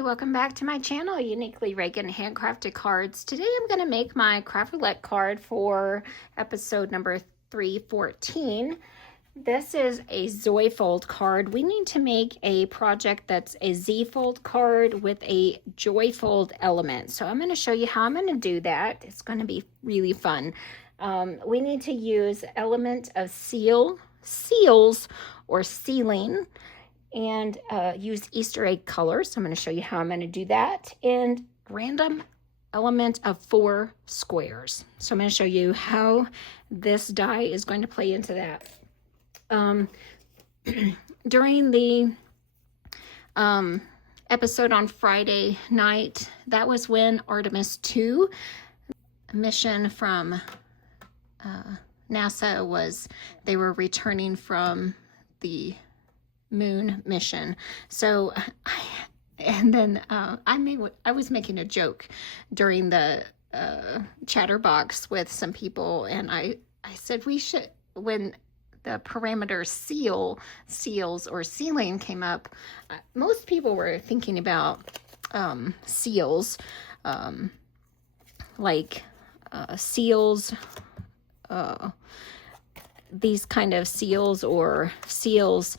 Hi, welcome back to my channel, Uniquely Reagan Handcrafted Cards. Today I'm going to make my Craft Roulette card for episode number 314. This is a Zoyfold card. We need to make a project that's a Z-fold card with a Joyfold element. So I'm going to show you how I'm going to do that. It's going to be really fun. We need to use element of seals or sealing, and use Easter egg colors. So I'm going to show you how I'm going to do that, and random element of 4 squares. So I'm going to show you how this die is going to play into that. During the episode on Friday night, that was when Artemis 2 mission from NASA was, they were returning from the moon mission. So I was making a joke during the chatterbox with some people, and I said we should, when the parameter seals or sealing came up, most people were thinking about seals, like seals, these kind of seals, or seals,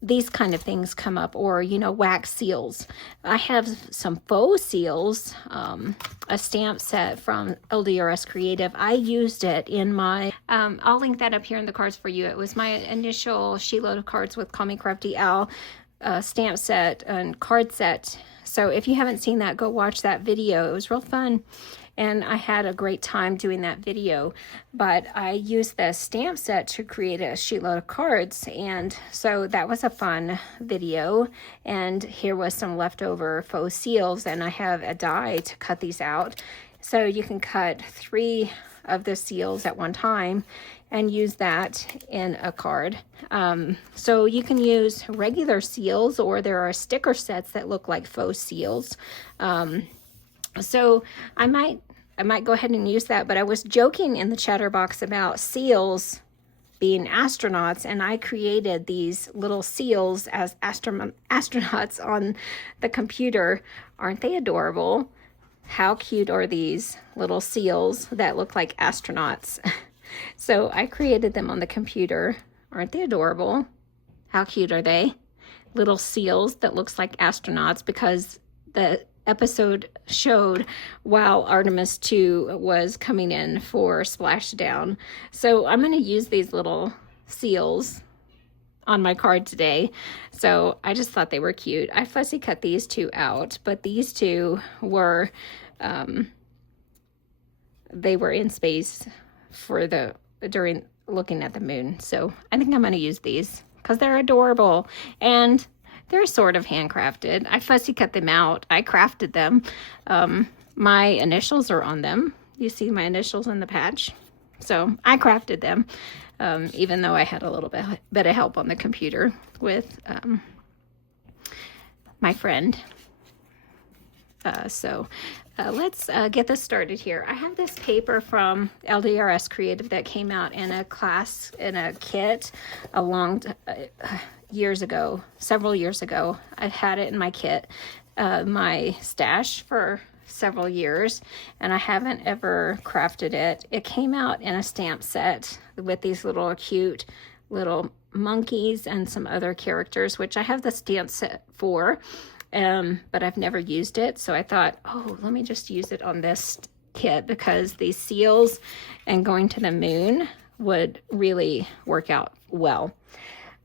these kind of things come up, or, you know, wax seals. I have some faux seals, a stamp set from LDRS Creative. I used it in my, I'll link that up here in the cards for you. It was my initial sheetload of cards with Call Me Crafty Al stamp set and card set. So if you haven't seen that, go watch that video. It was real fun. And I had a great time doing that video, but I used the stamp set to create a sheetload of cards, and so that was a fun video. And here was some leftover faux seals, and I have a die to cut these out. So you can cut 3 of the seals at one time and use that in a card. So you can use regular seals, or there are sticker sets that look like faux seals. So I might go ahead and use that, but I was joking in the chatterbox about seals being astronauts, and I created these little seals as astronauts on the computer. Aren't they adorable? How cute are these little seals that look like astronauts? So I created them on the computer. Aren't they adorable? How cute are they? Little seals that looks like astronauts, because the episode showed while Artemis 2 was coming in for splashdown. So I'm going to use these little seals on my card today. So I just thought they were cute. I fussy cut these 2 out, but these 2 were, they were in space for during looking at the moon. So I think I'm going to use these because they're adorable, and they're sort of handcrafted. I fussy cut them out. I crafted them. My initials are on them. You see my initials in the patch. So I crafted them, even though I had a little bit of help on the computer with my friend. Let's get this started here. I have this paper from LDRS Creative that came out in a kit several years ago. I've had it in my kit, my stash, for several years, and I haven't ever crafted it. It came out in a stamp set with these little cute little monkeys and some other characters, which I have the stamp set for, but I've never used it. So I thought, oh, let me just use it on this kit, because these seals and going to the moon would really work out well.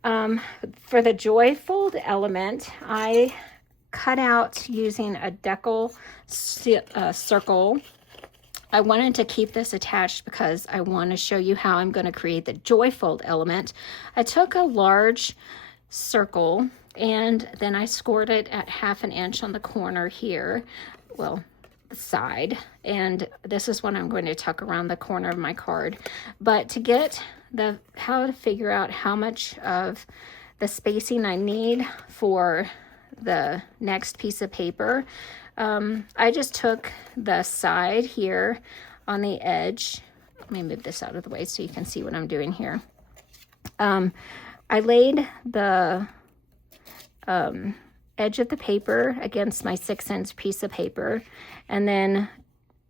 For the Joyfold element, I cut out using a decal circle. I wanted to keep this attached because I want to show you how I'm going to create the Joyfold element. I took a large circle, and then I scored it at 1/2 inch on the corner here, well, the side, and this is what I'm going to tuck around the corner of my card. But to get how to figure out how much of the spacing I need for the next piece of paper, I just took the side here on the edge. Let me move this out of the way so you can see what I'm doing here. I laid the edge of the paper against my 6-inch piece of paper, and then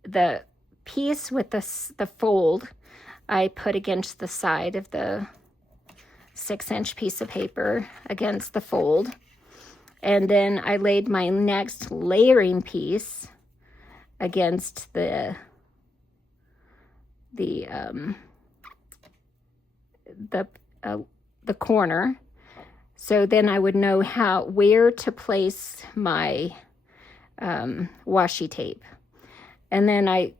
the piece with the fold I put against the side of the 6-inch piece of paper against the fold, and then I laid my next layering piece against the corner. So then I would know where to place my washi tape. And then I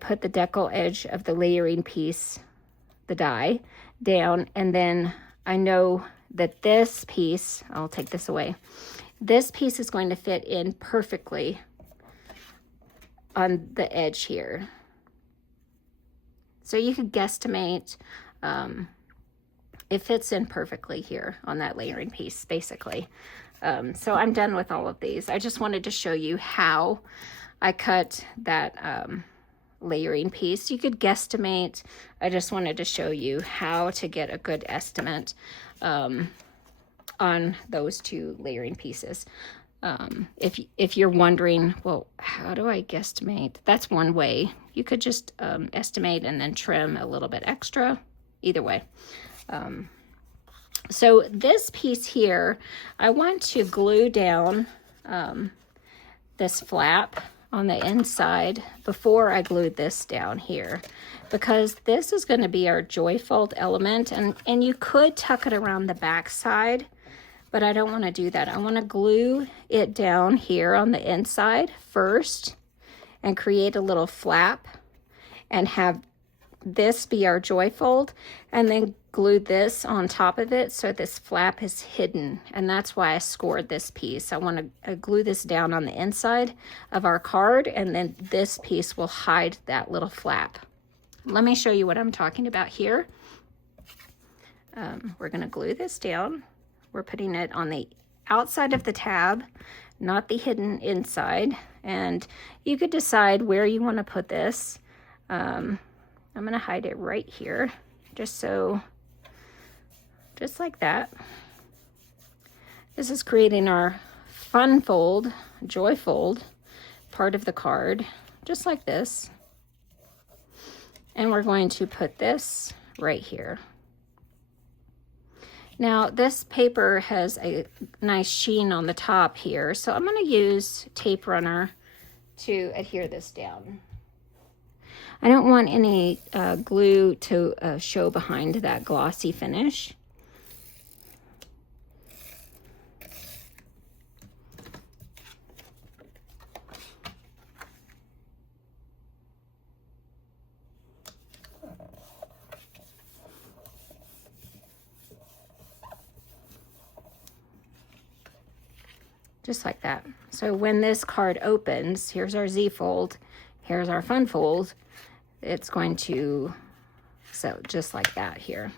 put the decal edge of the layering piece, the die, down, and then I know that this piece, I'll take this away, this piece is going to fit in perfectly on the edge here. So you could guesstimate, it fits in perfectly here on that layering piece, basically. So I'm done with all of these. I just wanted to show you how I cut that layering piece. You could guesstimate. I just wanted to show you how to get a good estimate on those two layering pieces. If you're wondering, well, how do I guesstimate? That's one way. You could just estimate and then trim a little bit extra. Either way. So this piece here, I want to glue down this flap on the inside before I glue this down here, because this is going to be our Zoyfold element, and you could tuck it around the back side, but I don't want to do that. I want to glue it down here on the inside first and create a little flap and have this be our Zoyfold, and then glue this on top of it so this flap is hidden. And that's why I scored this piece. I want to glue this down on the inside of our card, and then this piece will hide that little flap. Let me show you what I'm talking about here. We're going to glue this down. We're putting it on the outside of the tab, not the hidden inside. And you could decide where you want to put this. I'm going to hide it right here, just like that. This is creating our fun fold, Zoyfold part of the card, just like this. And we're going to put this right here. Now this paper has a nice sheen on the top here, so I'm going to use tape runner to adhere this down. I don't want any glue to show behind that glossy finish. Just like that. So when this card opens, here's our Z fold, here's our fun fold. It's going to, so just like that here.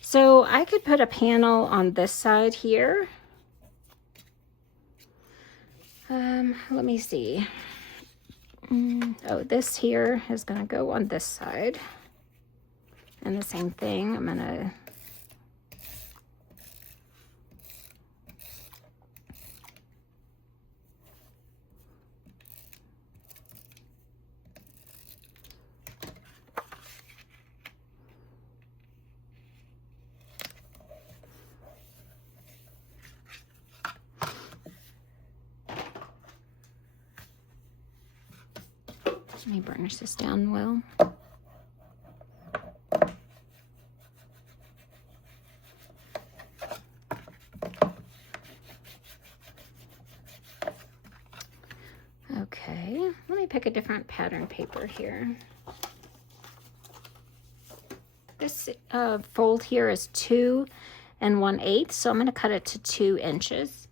So I could put a panel on this side here. Let me see. Oh, this here is going to go on this side. And the same thing, I'm going to let me burnish this down well. Okay, let me pick a different pattern paper here. This fold here is 2 1/8, so I'm going to cut it to 2 inches.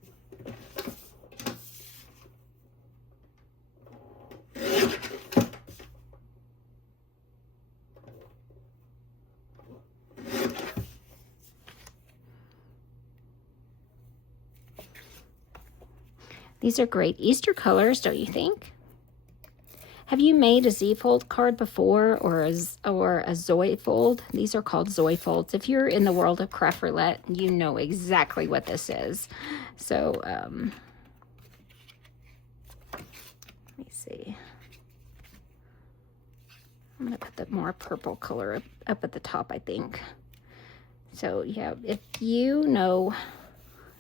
These are great Easter colors, don't you think? Have you made a Z-fold card before, or a Zoyfold? These are called Zoyfolds. If you're in the world of Craft Roulette, you know exactly what this is. So, let me see. I'm going to put the more purple color up at the top, I think. So, yeah, if you know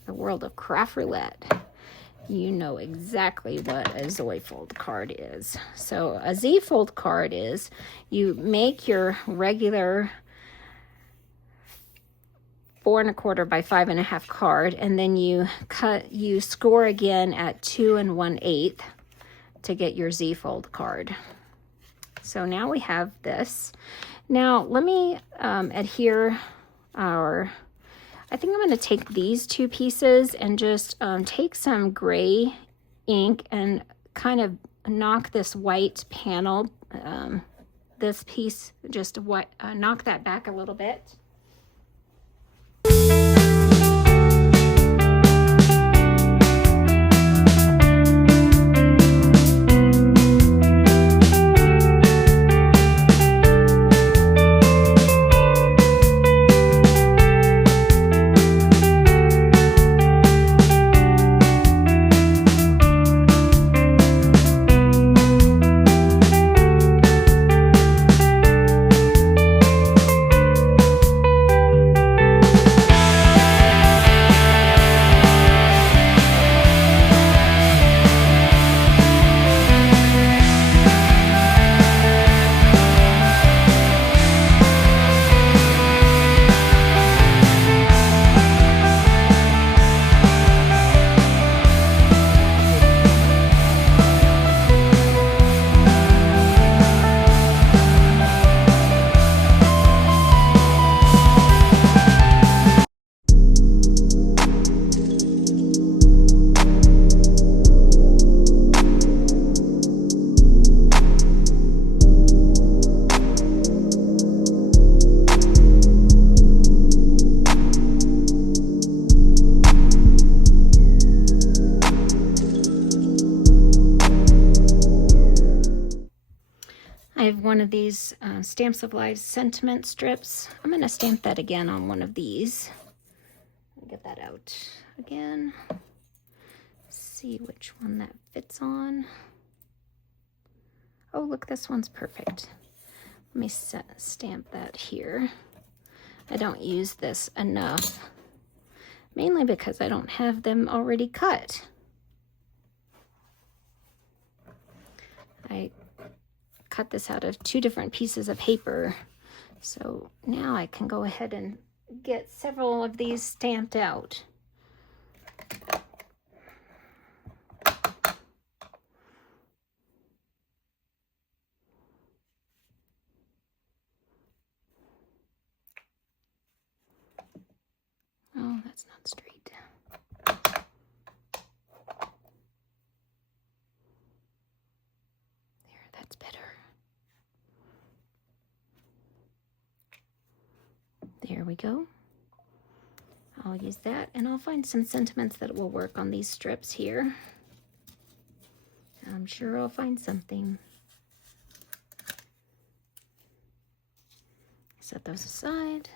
the world of Craft Roulette, you know exactly what a Zoyfold card is. So a Z-fold card is you make your regular 4 1/4 by 5 1/2 card, and then you score again at 2 1/8 to get your Z-fold card. So now we have this. Now let me adhere our, I think I'm going to take these 2 pieces and just take some gray ink and kind of knock this white panel, this piece, just knock that back a little bit. I have one of these Stamps of Life sentiment strips. I'm going to stamp that again on one of these. Get that out again. See which one that fits on. Oh, look, this one's perfect. Let me stamp that here. I don't use this enough, mainly because I don't have them already cut. I cut this out of 2 different pieces of paper, so now I can go ahead and get several of these stamped out. Oh, that's not straight. There, that's better. There we go. I'll use that, and I'll find some sentiments that will work on these strips here. I'm sure I'll find something. Set those aside.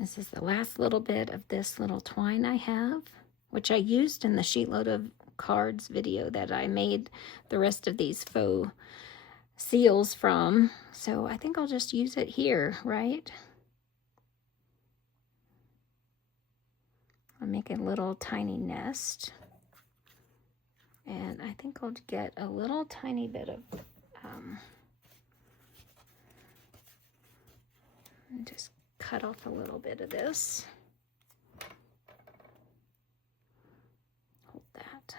This is the last little bit of this little twine I have, which I used in the sheetload of cards video that I made the rest of these faux seals from. So I think I'll just use it here, right? I'll make a little tiny nest. And I think I'll get a little tiny bit of, just cut off a little bit of this. Hold that.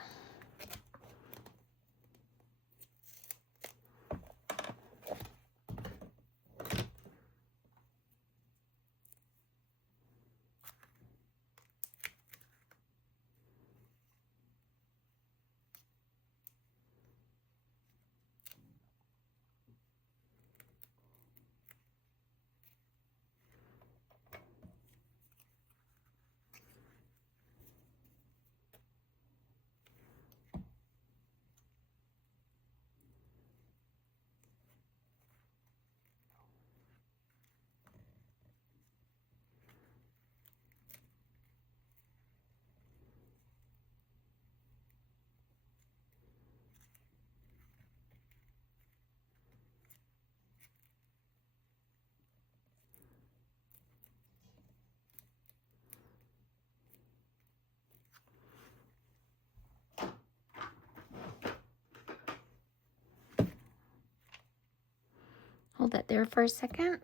Hold that there for a second.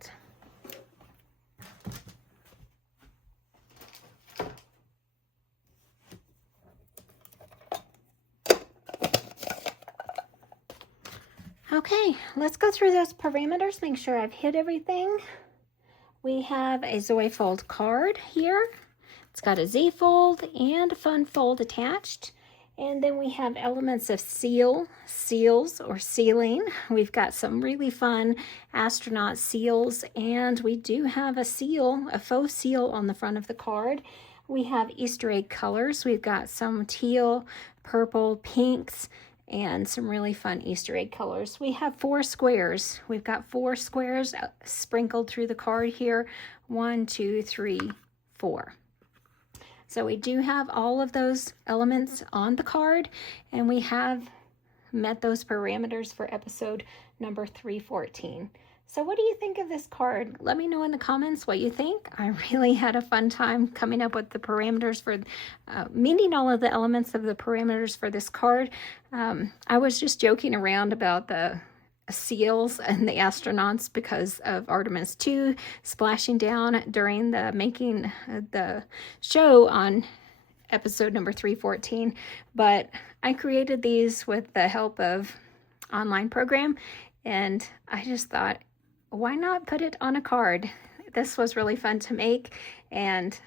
Okay, let's go through those parameters, make sure I've hit everything. We have a Zoyfold card here. It's got a Z fold and a FUNN fold attached. And then we have elements of seals or sealing. We've got some really fun astronaut seals, and we do have a seal, a faux seal on the front of the card. We have Easter egg colors. We've got some teal, purple, pinks, and some really fun Easter egg colors. We have 4 squares. We've got 4 squares sprinkled through the card here. 1, 2, 3, 4. So we do have all of those elements on the card, and we have met those parameters for episode number 314. So what do you think of this card? Let me know in the comments what you think. I really had a fun time coming up with the parameters for meeting all of the elements of the parameters for this card. I was just joking around about the seals and the astronauts because of Artemis 2 splashing down during the making the show on episode number 314, but I created these with the help of online program, and I just thought, why not put it on a card? This was really fun to make, and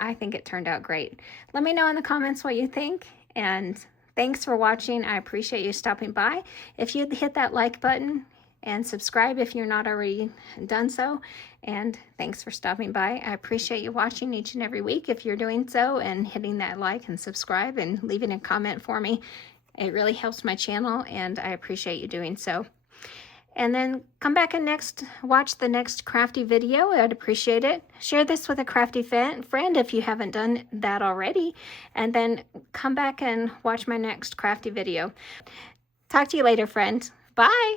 I think it turned out great. Let me know in the comments what you think, and thanks for watching. I appreciate you stopping by. If you'd hit that like button and subscribe if you're not already done so. And thanks for stopping by. I appreciate you watching each and every week if you're doing so, and hitting that like and subscribe and leaving a comment for me. It really helps my channel, and I appreciate you doing so. And then come back and watch the next crafty video. I'd appreciate it. Share this with a crafty friend if you haven't done that already. And then come back and watch my next crafty video. Talk to you later, friend. Bye.